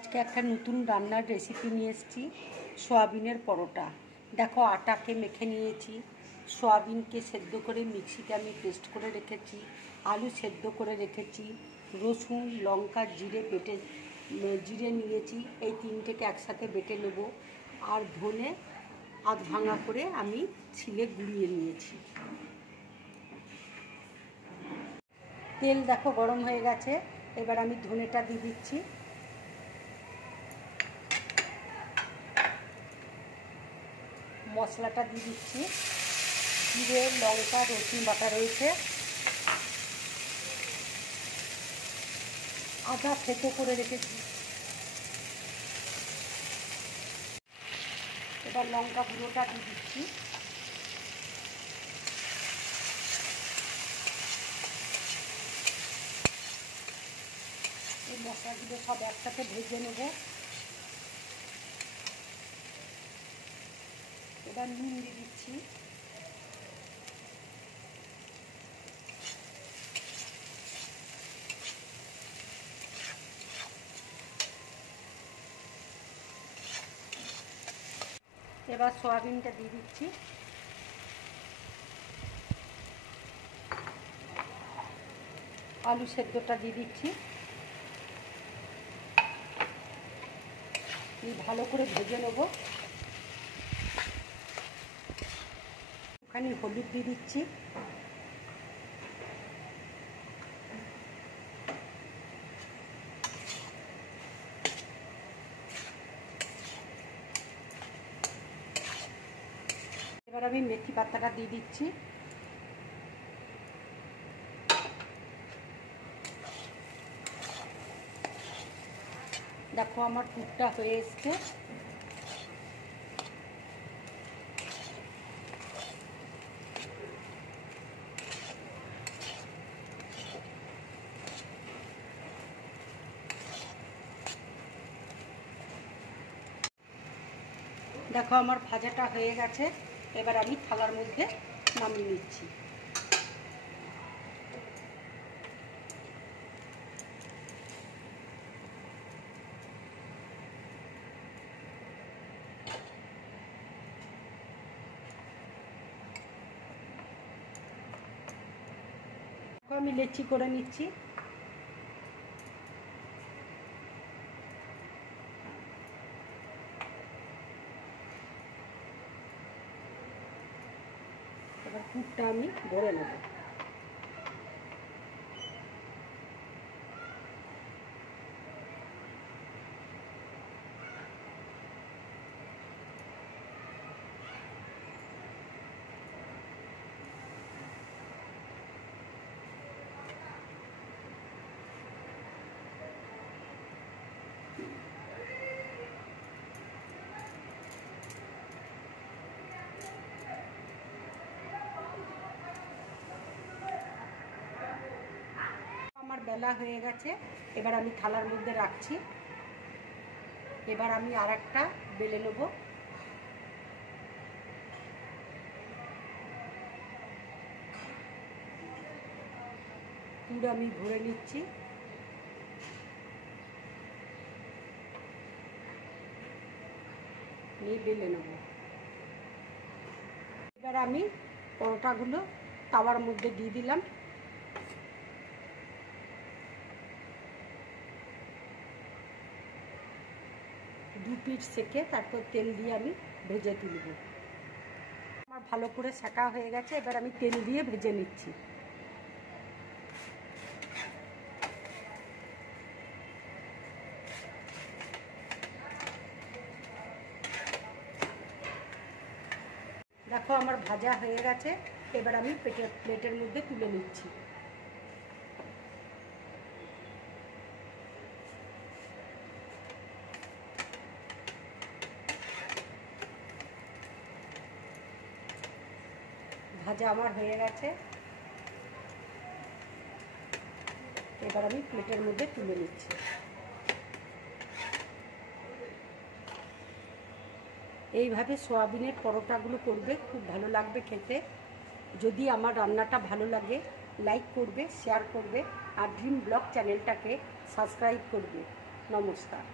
আজকে একটা নতুন রান্নার রেসিপি নিয়ে এসেছি, সয়াবিনের পরোটা। দেখো, আটাকে মেখে নিয়েছি, সয়াবিনকে সেদ্ধ করে মিক্সিতে আমি পেস্ট করে রেখেছি, আলু সেদ্ধ করে রেখেছি, রসুন লঙ্কা জিরে নিয়েছি, এই তিনটেকে একসাথে বেটে নেব। আর ধনে আধ ভাঙা করে আমি ছিলে গুঁড়িয়ে নিয়েছি। তেল দেখো গরম হয়ে গেছে, এবার আমি ধনেটা দিয়ে দিচ্ছি। মশলাটা দিয়ে দিচ্ছি, জিরে লঙ্কা রসুন বাটা রয়েছে, আদা থেতো করে রেখেছি। এবার লঙ্কা গুঁড়োটা দিয়ে দিচ্ছি। এই মশলাগুলো সব একসাথে ভেজে নেব। এবার নুন দিয়ে দিচ্ছি, এবার সয়াবিনটা দিয়ে দিচ্ছি। আলু সেদ্ধটা দিয়ে দিচ্ছি। ভালো করে ভেজে নেব। ওখানে হলুদ দিয়ে দিচ্ছি, এবার আমি মেথি পাতাটা দিয়ে দিচ্ছি। দেখো আমার পুরটা হয়ে এসছে। দেখো আমার ভাজাটা হয়ে গেছে, এবার আমি থালার মধ্যে নামিয়ে নিচ্ছি। আমি লেচি করে নিচ্ছি। এবার পুরটা আমি ভরে নেব। আমার বেলা হয়ে গেছে, এবার আমি থালার মধ্যে রাখছি। এবার আমি আর একটা বেলে নেব। পুরো আমি ভরে নিচ্ছি। নিয়ে বেলে নেব। এবার আমি পরোটাগুলো তাওয়ার মধ্যে দিয়ে দিলাম। দু পিঠ সেকে তারপর তেল দিয়ে আমি ভেজে তুলব। আমার ভালো করে সেকা হয়ে গেছে, এবার আমি তেল দিয়ে ভেজে নিচ্ছি। দেখো আমার ভাজা হয়ে গেছে, এবার আমি প্লেটের মধ্যে তুলে নিচ্ছি। ভাজা আমার হয়ে গেছে, এবার আমি প্লেটের মধ্যে তুলে নিচ্ছি। এইভাবে সয়াবিনের পরোটাগুলো করবে, খুব ভালো লাগবে খেতে। যদি আমার রান্নাটা ভালো লাগে, লাইক করবে, শেয়ার করবে, আর ড্রিম ব্লগ চ্যানেলটাকে সাবস্ক্রাইব করবে। নমস্কার।